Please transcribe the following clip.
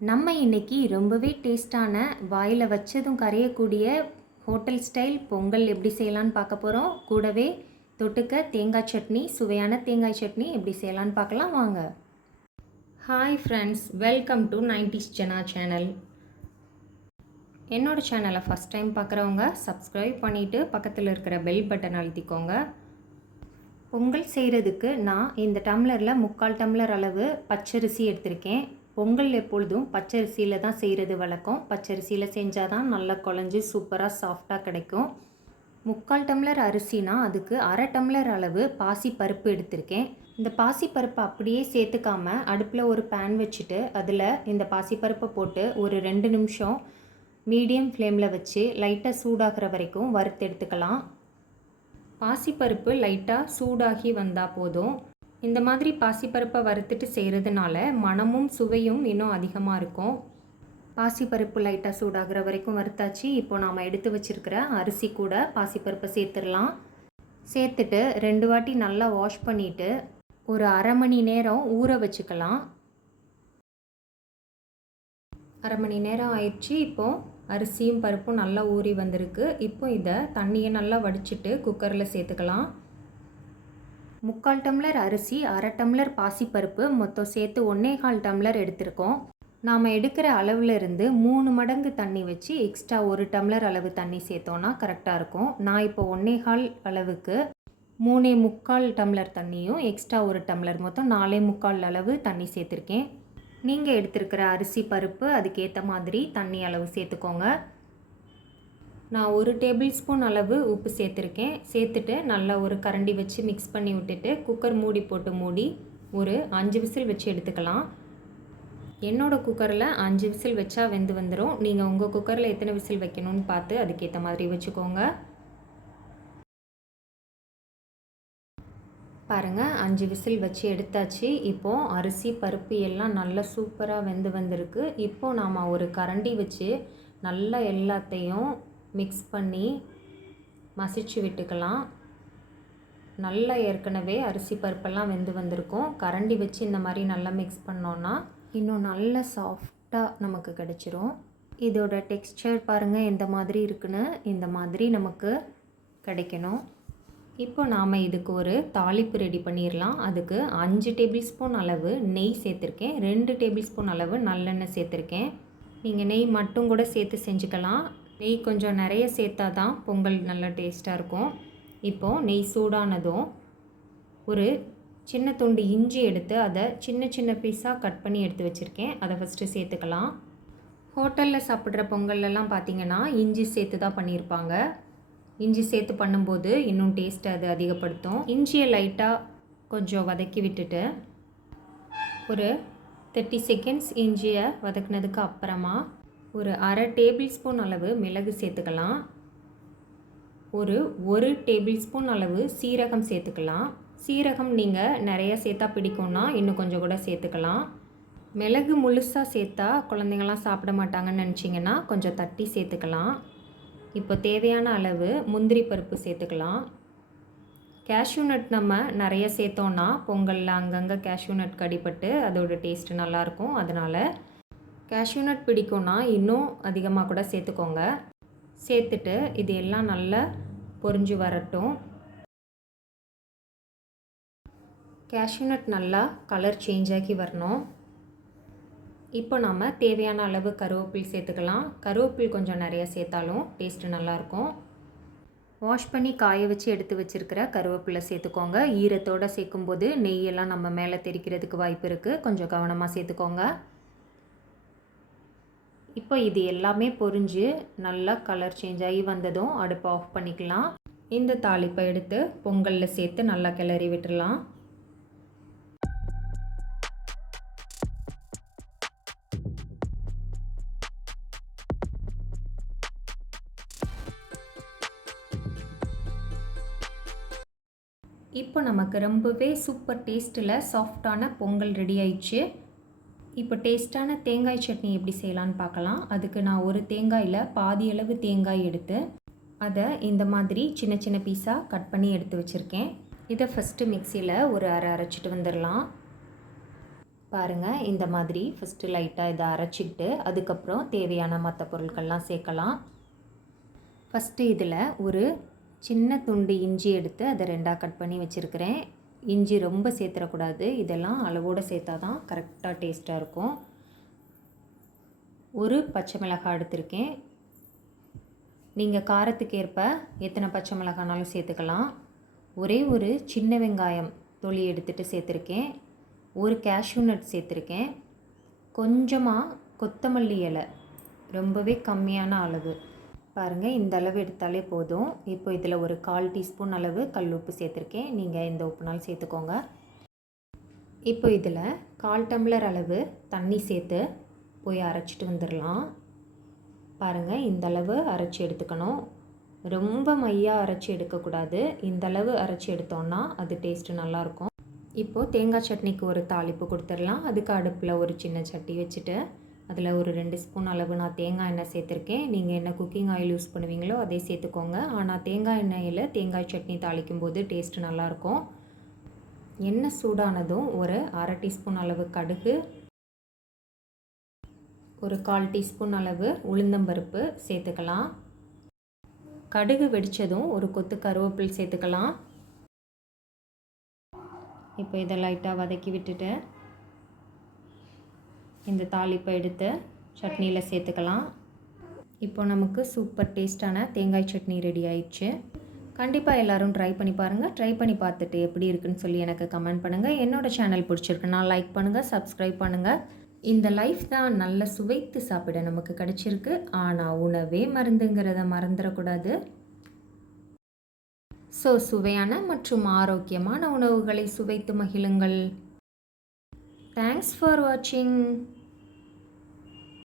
நம்ம இன்னைக்கு ரொம்பவே டேஸ்டான வாயில் வச்சதும் கரையக்கூடிய ஹோட்டல் ஸ்டைல் பொங்கல் எப்படி செய்யலான்னு பார்க்க போகிறோம் கூடவே தொட்டுக்க தேங்காய் சட்னி சுவையான தேங்காய் சட்னி எப்படி செய்யலான்னு பார்க்கலாம். வாங்க. Hi friends welcome to nineties Jana channel என்னோடய சேனலை ஃபஸ்ட் டைம் பார்க்குறவங்க சப்ஸ்கிரைப் பண்ணிவிட்டு பக்கத்தில் இருக்கிற பெல் பட்டன் அழுத்திக்கோங்க. பொங்கல் செய்கிறதுக்கு நான் இந்த டம்ளரில் முக்கால் டம்ளர் அளவு பச்சரிசி எடுத்திருக்கேன். பொங்கல் எப்பொழுதும் பச்சரிசியில் தான் செய்கிறது வழக்கம். பச்சரிசியில் செஞ்சால் தான் நல்லா குழஞ்சி சூப்பராக சாஃப்டாக கிடைக்கும். முக்கால் டம்ளர் அரிசினா அதுக்கு அரை டம்ளர் அளவு பாசி பருப்பு எடுத்திருக்கேன். இந்த பாசி பருப்பை அப்படியே சேர்த்துக்காம அடுப்பில் ஒரு பேன் வச்சுட்டு அதில் இந்த பாசி பருப்பை போட்டு ஒரு ரெண்டு நிமிஷம் மீடியம் ஃப்ளேமில் வச்சு லைட்டாக சூடாகிற வரைக்கும் வறுத்து எடுத்துக்கலாம். பாசிப்பருப்பு லைட்டாக சூடாகி வந்தால் போதும். இந்த மாதிரி பாசிப்பருப்பை வறுத்துட்டு செய்கிறதுனால மணமும் சுவையும் இன்னும் அதிகமாக இருக்கும். பாசிப்பருப்பு லைட்டாக சூடாகிற வரைக்கும் வறுத்தாச்சு. இப்போ நாம் எடுத்து வச்சிருக்கிற அரிசி கூட பாசிப்பருப்பை சேர்த்துடலாம். சேர்த்துட்டு ரெண்டு வாட்டி நல்லா வாஷ் பண்ணிவிட்டு ஒரு அரை மணி நேரம் ஊற வச்சுக்கலாம். அரை மணி நேரம் ஆயிடுச்சு. இப்போது அரிசியும் பருப்பும் நல்லா ஊறி வந்திருக்கு. இப்போ இதை தண்ணியை நல்லா வடிச்சிட்டு குக்கரில் சேர்த்துக்கலாம். முக்கால் டம்ளர் அரிசி அரை டம்ளர் பாசிப்பருப்பு மொத்தம் சேர்த்து ஒன்றே கால் டம்ளர் எடுத்திருக்கோம். நாம் எடுக்கிற அளவில் இருந்து மூணு மடங்கு தண்ணி வச்சு எக்ஸ்ட்ரா ஒரு டம்ளர் அளவு தண்ணி சேர்த்தோன்னா கரெக்டாக இருக்கும். நான் இப்போ ஒன்றே கால் அளவுக்கு மூணே முக்கால் டம்ளர் தண்ணியும் எக்ஸ்ட்ரா ஒரு டம்ளர் மொத்தம் நாலே முக்கால் அளவு தண்ணி சேர்த்துருக்கேன். நீங்கள் எடுத்திருக்கிற அரிசி பருப்பு அதுக்கேற்ற மாதிரி தண்ணி அளவு சேர்த்துக்கோங்க. நான் ஒரு டேபிள் ஸ்பூன் அளவு உப்பு சேர்த்துருக்கேன். சேர்த்துட்டு நல்லா ஒரு கரண்டி வச்சு மிக்ஸ் பண்ணி விட்டுட்டு குக்கர் மூடி போட்டு மூடி ஒரு அஞ்சு விசில் வச்சு எடுத்துக்கலாம். என்னோடய குக்கரில் அஞ்சு விசில் வச்சா வெந்து வந்துடும் நீங்கள் உங்கள் குக்கரில் எத்தனை விசில் வைக்கணும்னு பார்த்து அதுக்கேற்ற மாதிரி வச்சுக்கோங்க. பாருங்கள் அஞ்சு விசில் வச்சு எடுத்தாச்சு. இப்போது அரிசி பருப்பு எல்லாம் நல்லா சூப்பராக வெந்து வந்திருக்கு. இப்போது நாம் ஒரு கரண்டி வச்சு நல்லா எல்லாத்தையும் மிக்ஸ் பண்ணி மசிச்சு விட்டுக்கலாம். நல்லா ஏற்கனவே அரிசி பருப்பெல்லாம் வெந்து வந்திருக்கும். கரண்டி வச்சு இந்த மாதிரி நல்லா மிக்ஸ் பண்ணோன்னா இன்னும் நல்ல சாஃப்டாக நமக்கு கிடச்சிரும். இதோட டெக்ஸ்சர் பாருங்கள் எந்த மாதிரி இருக்குன்னு. இந்த மாதிரி நமக்கு கிடைக்கணும். இப்போ நாம் இதுக்கு ஒரு தாளிப்பு ரெடி பண்ணிடலாம் அதுக்கு அஞ்சு டேபிள் ஸ்பூன் அளவு நெய் சேர்த்துருக்கேன். ரெண்டு டேபிள் ஸ்பூன் அளவு நல்லெண்ணெய் சேர்த்துருக்கேன். நீங்கள் நெய் மட்டும் கூட சேர்த்து செஞ்சுக்கலாம். நெய் கொஞ்சம் நிறைய சேர்த்தா தான் பொங்கல் நல்லா டேஸ்ட்டாக இருக்கும். இப்போது நெய் சூடானதும் ஒரு சின்ன துண்டு இஞ்சி எடுத்து அதை சின்ன சின்ன பீஸாக கட் பண்ணி எடுத்து வச்சுருக்கேன். அதை ஃபஸ்ட்டு சேர்த்துக்கலாம். ஹோட்டலில் சாப்பிட்ற பொங்கல்லலாம் பார்த்திங்கன்னா இஞ்சி சேர்த்து தான் பண்ணியிருப்பாங்க இஞ்சி சேர்த்து பண்ணும்போது இன்னும் டேஸ்ட்டை அது அதிகப்படுத்தும். இஞ்சியை லைட்டாக கொஞ்சம் வதக்கி விட்டுட்டு ஒரு தேர்ட்டி செகண்ட்ஸ் இஞ்சியை வதக்குனதுக்கு அப்புறமா ஒரு அரை டேபிள் ஸ்பூன் அளவு மிளகு சேர்த்துக்கலாம். ஒரு ஒரு டேபிள் ஸ்பூன் அளவு சீரகம் சேர்த்துக்கலாம். சீரகம் நீங்கள் நிறைய சேர்த்தா பிடிக்கும்னா இன்னும் கொஞ்சம் கூட சேர்த்துக்கலாம். மிளகு முழுசாக சேர்த்தா குழந்தைங்களாம் சாப்பிட மாட்டாங்கன்னு நினச்சிங்கன்னா கொஞ்சம் தட்டி சேர்த்துக்கலாம். இப்போ தேவையான அளவு முந்திரி பருப்பு சேர்த்துக்கலாம். கேஷ்யூ நட் நம்ம நிறைய சேர்த்தோன்னா பொங்கலில் அங்கங்கே கேஷ்யூ நட் கடிப்பட்டு அதோட டேஸ்ட்டு நல்லாயிருக்கும். அதனால் கேஷ்யூ நட் பிடிக்கும்னா இன்னும் அதிகமாக கூட சேர்த்துக்கோங்க. சேர்த்துட்டு இது எல்லாம் நல்லா பொரிஞ்சு வரட்டும். கேஷ்யூ நட் நல்லா கலர் சேஞ்ச் ஆகி வரணும். இப்போ நம்ம தேவையான அளவு கருவேப்பில் சேர்த்துக்கலாம். கருவேப்பில் கொஞ்சம் நிறைய சேர்த்தாலும் டேஸ்ட்டு நல்லாயிருக்கும். வாஷ் பண்ணி காய வச்சு எடுத்து வச்சுருக்கிற கருவேப்பிலை சேர்த்துக்கோங்க. ஈரத்தோடு சேர்க்கும்போது நெய்யெல்லாம் நம்ம மேலே தெரிக்கிறதுக்கு வாய்ப்பு இருக்குது கொஞ்சம் கவனமாக சேர்த்துக்கோங்க. இப்போ இது எல்லாமே பொரிஞ்சு நல்லா கலர் சேஞ்ச் ஆகி வந்ததும் அடுப்பை ஆஃப் பண்ணிக்கலாம். இந்த தாளிப்பை எடுத்து பொங்கலில் சேர்த்து நல்லா கிளறி விட்டுடலாம் இப்போ நமக்கு ரொம்பவே சூப்பர் டேஸ்ட்டில் சாஃப்டான பொங்கல் ரெடி ஆயிடுச்சு. இப்போ டேஸ்ட்டான தேங்காய் சட்னி எப்படி செய்யலான்னு பார்க்கலாம். அதுக்கு நான் ஒரு தேங்காயில் பாதி அளவு தேங்காய் எடுத்து அதை இந்த மாதிரி சின்ன சின்ன பீஸாக கட் பண்ணி எடுத்து வச்சுருக்கேன். இதை ஃபஸ்ட்டு மிக்சியில் ஒரு அரை அரைச்சிட்டு வந்துடலாம். பாருங்கள் இந்த மாதிரி ஃபஸ்ட்டு லைட்டாக இதை அரைச்சிக்கிட்டு அதுக்கப்புறம் தேவையான மற்ற பொருட்கள்லாம் சேர்க்கலாம். ஃபஸ்ட்டு இதில் ஒரு சின்ன துண்டு இஞ்சி எடுத்து அதை ரெண்டாக கட் பண்ணி வச்சுருக்கிறேன். இஞ்சி ரொம்ப சேர்த்துடக்கூடாது. இதெல்லாம் அளவோடு சேர்த்தா தான் கரெக்டாக டேஸ்ட்டாக இருக்கும். ஒரு பச்சை மிளகாய் எடுத்திருக்கேன். நீங்கள் காரத்துக்கு ஏற்ப எத்தனை பச்சை மிளகானாலும் சேர்த்துக்கலாம். ஒரே ஒரு சின்ன வெங்காயம் தொளி எடுத்துகிட்டு சேர்த்துருக்கேன். ஒரு கேஷ்யூ நட் சேர்த்துருக்கேன். கொஞ்சமாக கொத்தமல்லி இலை ரொம்பவே கம்மியான அளவு. பாருங்கள் இந்த அளவு எடுத்தாலே போதும். இப்போ இதில் ஒரு கால் டீஸ்பூன் அளவு கல் உப்பு சேர்த்துருக்கேன். நீங்கள் இந்த உப்புனால் சேர்த்துக்கோங்க. இப்போ இதில் கால் டம்ளர் அளவு தண்ணி சேர்த்து போய் அரைச்சிட்டு வந்துடலாம். பாருங்கள் இந்த அளவு அரைச்சி எடுத்துக்கணும். ரொம்ப மையாக அரைச்சி எடுக்கக்கூடாது. இந்த அளவு அரைச்சி எடுத்தோன்னா அது டேஸ்ட்டு நல்லாயிருக்கும். இப்போது தேங்காய் சட்னிக்கு ஒரு தாளிப்பு கொடுத்துடலாம். அதுக்கு அடுப்பில் ஒரு சின்ன சட்டி வச்சுட்டு அதில் ஒரு ரெண்டு ஸ்பூன் அளவு நான் தேங்காய் எண்ணெய் சேர்த்துருக்கேன். நீங்கள் என்ன குக்கிங் ஆயில் யூஸ் பண்ணுவீங்களோ அதே சேர்த்துக்கோங்க. ஆனால் தேங்காய் எண்ணெயில் தேங்காய் சட்னி தாளிக்கும் போது டேஸ்ட்டு நல்லாயிருக்கும். எண்ணெய் சூடானதும் ஒரு அரை டீஸ்பூன் அளவு கடுகு ஒரு கால் டீஸ்பூன் அளவு உளுந்தம்பருப்பு சேர்த்துக்கலாம். கடுகு வெடித்ததும் ஒரு கொத்து கருவேப்பில் சேர்த்துக்கலாம். இப்போ இதை லைட்டாக வதக்கி விட்டுட்டு இந்த தாளிப்பை எடுத்து சட்னியில் சேர்த்துக்கலாம். இப்போ நமக்கு சூப்பர் டேஸ்டான தேங்காய் சட்னி ரெடி ஆயிடுச்சு. கண்டிப்பாக எல்லோரும் ட்ரை பண்ணி பாருங்கள் ட்ரை பண்ணி பார்த்துட்டு எப்படி இருக்குன்னு சொல்லி எனக்கு கமெண்ட் பண்ணுங்கள் என்னோடய சேனல் பிடிச்சிருக்குன்னா லைக் பண்ணுங்கள் சப்ஸ்கிரைப் பண்ணுங்கள் இந்த லைஃப் தான் நல்ல சுவைத்து சாப்பிட நமக்கு கிடச்சிருக்கு. ஆனால் உணவே மருந்துங்கிறத மறந்துடக்கூடாது. ஸோ சுவையான மற்றும் ஆரோக்கியமான உணவுகளை சுவைத்து மகிழுங்கள். தேங்க்ஸ் ஃபார் வாட்சிங்